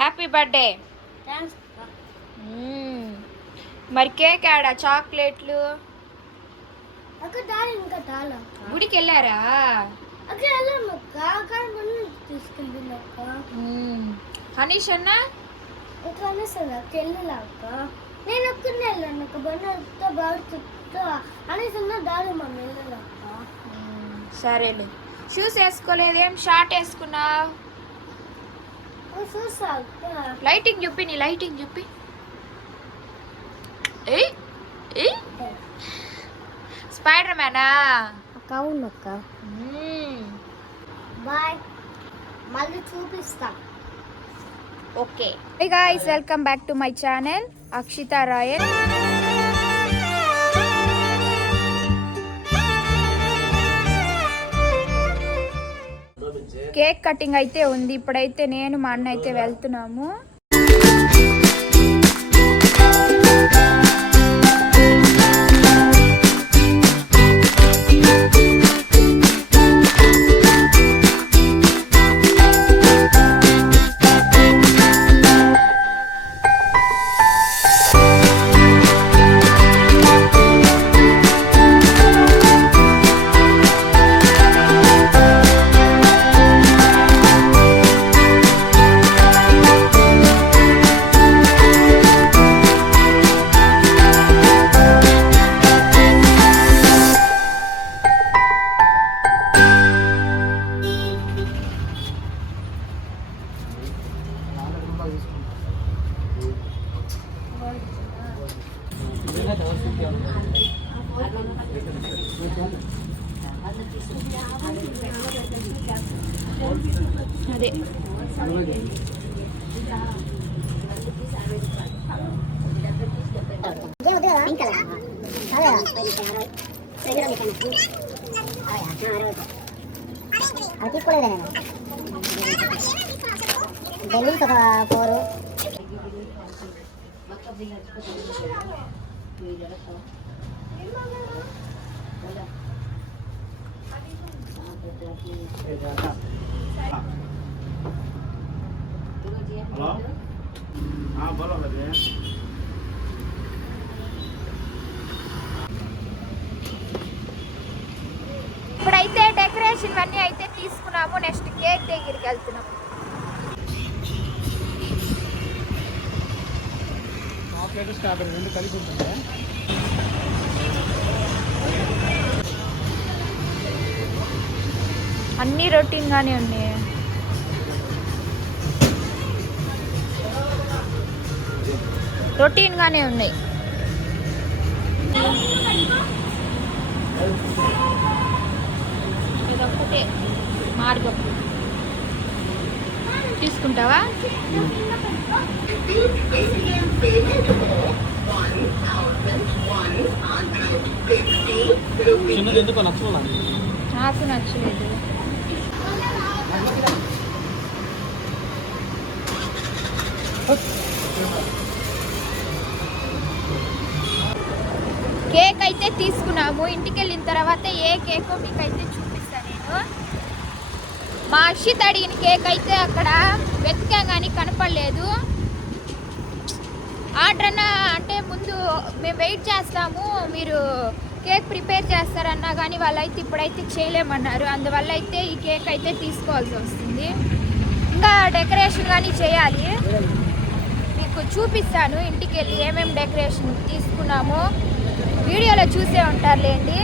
Happy birthday. మరి cake ఆడా చాక్లెట్లు గుడికి వెళ్ళారా? హనీష్ అన్న నేను ఒక్కనే వెళ్ళాను ఒక బండితో బాగా అనేసి దాని మమ్మీ వెళ్ళాక. సరేలే. షూస్ వేసుకోలేదేం? షార్ట్ వేసుకున్నావు. లైటింగ్ చూపి, నీ లైటింగ్ చూపి. స్పైడర్ మ్యానా? అవునక్క. బాయ్, మళ్ళీ చూపిస్తా. Okay. Hey guys, welcome back to my channel Akshita Royal. Cake cutting అయితే ఉంది. ఇప్పుడైతే నేను మా అన్న అయితే వెళ్తున్నాము. అదే हेलो हाँ बोलो भैया. ఇప్పుడైతే డెకరేషన్ అన్నీ అయితే తీసుకున్నాము. నెక్స్ట్ కేక్ దగ్గరికి వెళ్తున్నాము. అన్నీ రొటీన్ గానే ఉన్నాయి. రొటీన్ గానే ఉన్నాయి. ఇదొక్కటే మార్గం. తీసుకుంటావా? నాకు నచ్చలేదు. కేక్ అయితే తీసుకున్నాము. ఇంటికి వెళ్ళిన తర్వాత ఏ కేకో మీకైతే చూపిస్తాను నేను. మా అక్షిత్ అడిగిన కేక్ అయితే అక్కడ వెతికా కానీ కనపడలేదు. ఆర్డర్ అన్నా అంటే ముందు మేము వెయిట్ చేస్తాము, మీరు కేక్ ప్రిపేర్ చేస్తారన్నా కానీ వాళ్ళైతే ఇప్పుడైతే చేయలేమన్నారు. అందువల్ల అయితే ఈ కేక్ అయితే తీసుకోవాల్సి వస్తుంది. ఇంకా డెకరేషన్ కానీ చేయాలి. మీకు చూపిస్తాను ఇంటికి వెళ్ళి ఏమేమి డెకరేషన్ తీసుకున్నామో. వీడియోలో చూసే ఉంటారులేండి.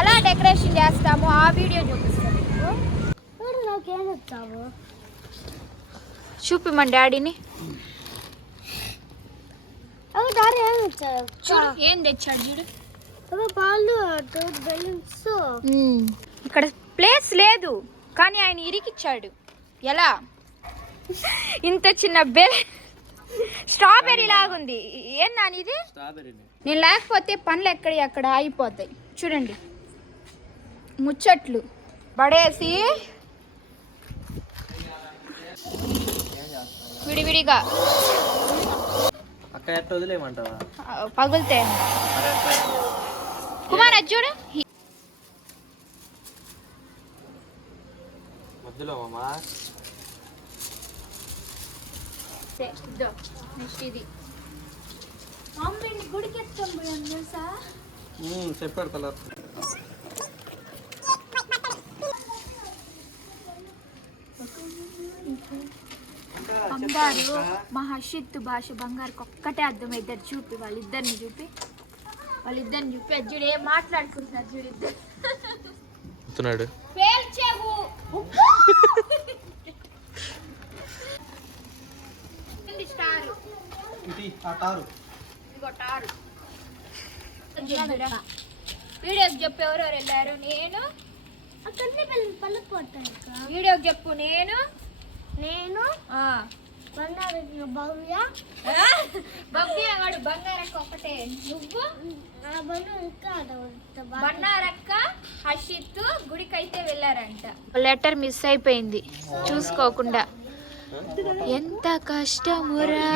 ఎలా డెకరేషన్ చేస్తామో ఆ వీడియో చూపిస్తాను మీకు. చూపిమండి డాడీని. చూడు ఏం తెచ్చాడు చూడు. ఇక్కడ ప్లేస్ లేదు కానీ ఆయన ఇరికిచ్చాడు. ఎలా? ఇంత చిన్న బెల్ స్ట్రాబెర్రీ లాగుంది. ఏం నాని ఇది? నేను లేకపోతే పనులు ఎక్కడ ఆగిపోతాయి. చూడండి ముచ్చట్లు పడేసి విడివిడిగా పగులుతే. కుమార్ అది చూడు. అంతే. ఇదో నెక్స్ట్ ఇది మమ్మీని గుడికి ఎత్తుకొని పోయాను తెలుసా. చెప్పాడు కలర్. బంగారు మా హర్షిత్ భాష బంగారుకి ఒక్కటే అర్థమైద్దరు. చూపి వాళ్ళిద్దరిని చూపి అది చూడు ఏం మాట్లాడుకుంటున్నారు చూడు ఇద్దరు. పేల్చేవు స్టారు వీడియోకి చెప్పు ఎవరెవరు వెళ్ళారు. నేను వీడియోకి చెప్పు. నేను భవ్య వాడు బంగారక్క ఒకటే. నువ్వు బంగారక్క హర్షిత్ గుడికి అయితే వెళ్ళారంట. లెటర్ మిస్ అయిపోయింది చూసుకోకుండా. ఎంత కష్టమురా.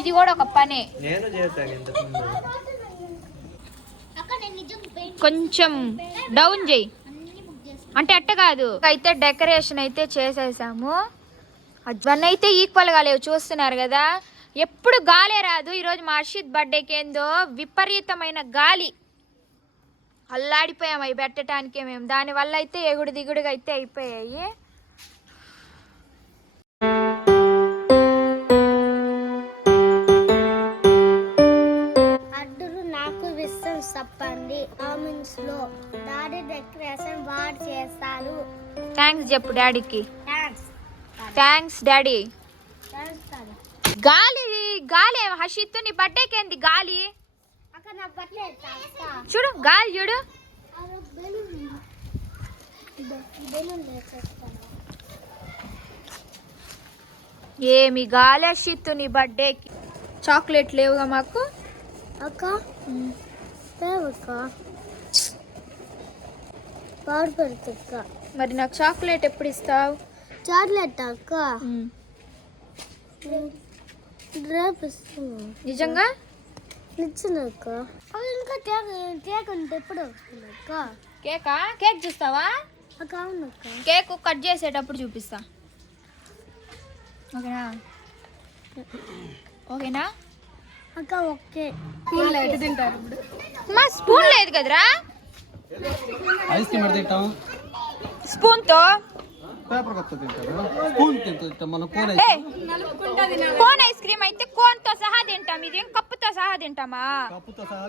ఇది కూడా ఒక పనే. కొంచెం డౌన్ చేయి అంటే అట్ట కాదు. అయితే డెకరేషన్ అయితే చేసేసాము. అజ్వన్ అయితే ఈక్వల్ గా లేవు చూస్తున్నారు కదా. ఎప్పుడు గాలే రాదు. ఈరోజు మా హర్షిత్ బర్త్డేకి ఏందో విపరీతమైన గాలి. అల్లాడిపోయాము అవి పెట్టడానికే మేము. దానివల్ల అయితే ఎగుడు దిగుడుగా అయితే అయిపోయాయి. నాకు విషయం చెప్పండి కామెంట్స్ లో. డాడీ డెకరేషన్ బాగా చేస్తారు. థ్యాంక్స్ చెప్పు డాడీకి. Thanks daddy. గాలి గాలి హర్షిత్ నీ బర్త్డేకి ఏంది గాలి. చూడు గాలి చూడు. ఏమి గాలి హర్షిత్ నీ బర్త్డేకి. చాక్లెట్ లేవుగా మాకు. అక్క పాడు పెడుతుక్క. మరి నాకు చాక్లెట్ ఎప్పుడు ఇస్తావు. చాక్లెట్ అక్క రేపు ఇస్తున్నాను. నిజంగా ఇచ్చినాక ఇంకా కేక్ ఉంటే ఎప్పుడు వస్తుంది అక్క. కేకా కేక్ చూస్తావా. అక్క అవునక్క. కేక్ కట్ చేసేటప్పుడు చూపిస్తా. ఓకేనా ఓకేనా అక్క ఓకే. స్పూన్ లేదు తింటారు ఇప్పుడు. మా స్పూన్ లేదు కదరా. ఐస్ క్రీమ్ ఎక్కడ తింటాం. స్పూన్ తో పేపర్ కప్పు తింటారు. స్పూన్ తింటాం మనం. కోన్ ఐస్ క్రీమ్ అయితే కోన్ తో సహా తింటాం. ఇదేం కప్పుతో సహా తింటామా. కప్పుతో సహా.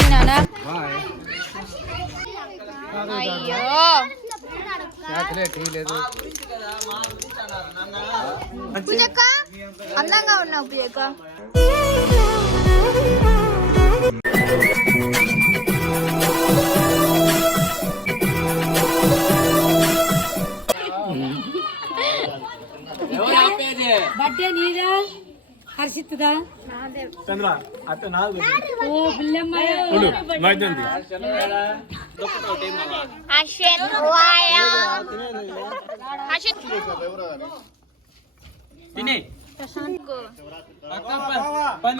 ఏనా అయ్యో చాక్లెట్ లేదు. పూజక్క అందంగా ఉన్నావు పూజక్క. బర్త్డే నీదా హర్షిత్దా. చంద్ర అట్ట నాకు ఓ బుల్లమ్మాయ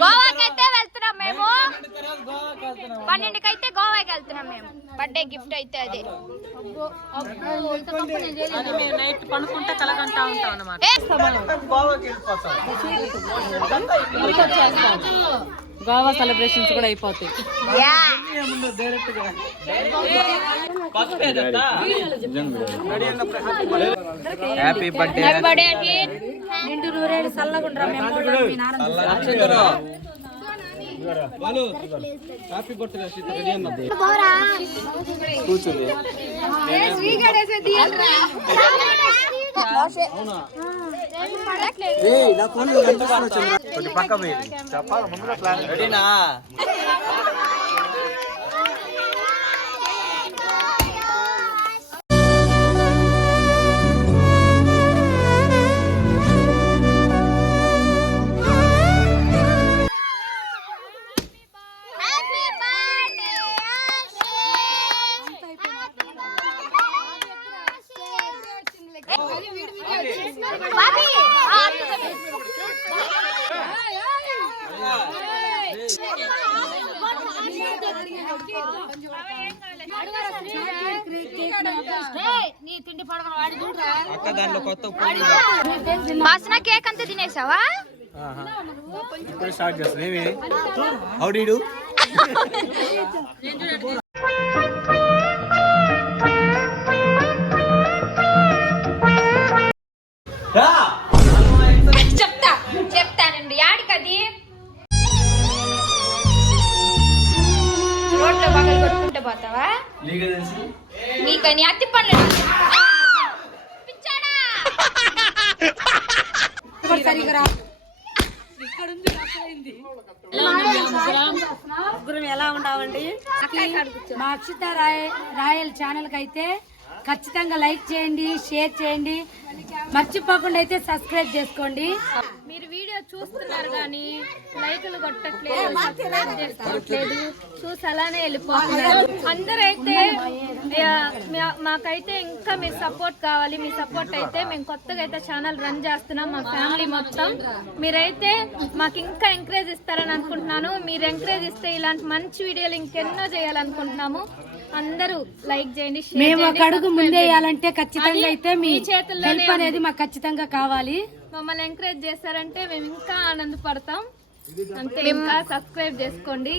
గోవాకైతే వెళ్తున్నాం మేము. 12కి అయితే గోవాకి వెళ్తున్నాం మేము. బర్త్డే గిఫ్ట్ అయితే అదే. నైట్ పనుకుంటా కలగంటా ఉంటాం అన్నమాట. గోవా సెలబ్రేషన్స్ కూడా అయిపోతాయి. Happy birthday. నిండు నూరేళ్ళు చల్లగుండ్రా. Happy birthday Harshit. రెడీ అన్నది కూర్చోండి. పక్క చెప్పాలి ముందుగా ప్లాన్. రెడీనా. నీ తిండి పడక వాడి చూడరా అక్క దాంట్లో కొత్త వాసన కేక్ అంతా తినేసావా? ఇప్పుడు స్టార్ట్ చేస్తాను ఏమి హౌ డు యు డు చెప్తానండి యాడికది రోడ్లో పగలు కొట్టుకుంటే పోతావా? నీకని అత్తి పనులు పిచ్చాడా? ముగ్గురం ఎలా ఉండామండి? మా అక్షిత రాయల్ ఛానల్ కి అయితే ఖచ్చితంగా లైక్ చేయండి, షేర్ చేయండి, మర్చిపోకుండా అయితే సబ్స్క్రైబ్ చేసుకోండి. మీరు వీడియో చూస్తున్నారు కానీ లైకులు కొట్టట్లేదు, సబ్స్క్రైబ్ చేసుకోవట్లేదు, చూసి అలానే వెళ్ళిపోతున్నారు. అందరైతే మాకైతే ఇంకా మీ సపోర్ట్ కావాలి. మీ సపోర్ట్ అయితే మేము కొత్తగా అయితే ఛానల్ రన్ చేస్తున్నాం, మా ఫ్యామిలీ మొత్తం. మీరైతే మాకు ఇంకా ఎంకరేజ్ ఇస్తారని అనుకుంటున్నాను. మీరు ఎంకరేజ్ ఇస్తే ఇలాంటి మంచి వీడియోలు ఇంకెన్నో చేయాలనుకుంటున్నాము. అందరూ లైక్ చేయండి, షేర్ మేము ఒక చేయండి. అడుగు ముందే వేయాలంటే ఖచ్చితంగా అయితే మీ చేతుల్లోనే హెల్ప్ అనేది మాకు ఖచ్చితంగా కావాలి. మమ్మల్ని ఎంకరేజ్ చేస్తారంటే మేము ఇంకా ఆనందపడతాం. అంతే, ఇంకా సబ్స్క్రైబ్ చేసుకోండి.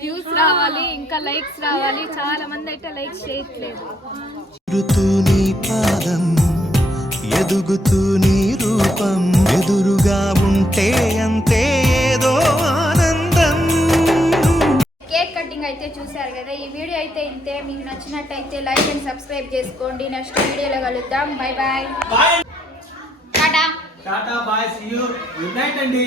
వ్యూస్ రావాలి, ఇంకా లైక్స్ రావాలి. చాలా మంది అయితే లైక్స్ చేయట్లేదు. నీ పాదం ఎదుగుతూ నీ రూపం ఎదురుగా ఉంటే అంతే ఏదో ఆనందం. కేక్ కటింగ్ అయితే చూసారు కదా. ఈ వీడియో అయితే ఇంతే. మీకు నచ్చినట్టయితే లైక్ అండ్ సబ్స్క్రైబ్ చేసుకోండి. నెక్స్ట్ వీడియోలో కలుద్దాం. Bye bye. Tata. Tata bye see you good night అండి.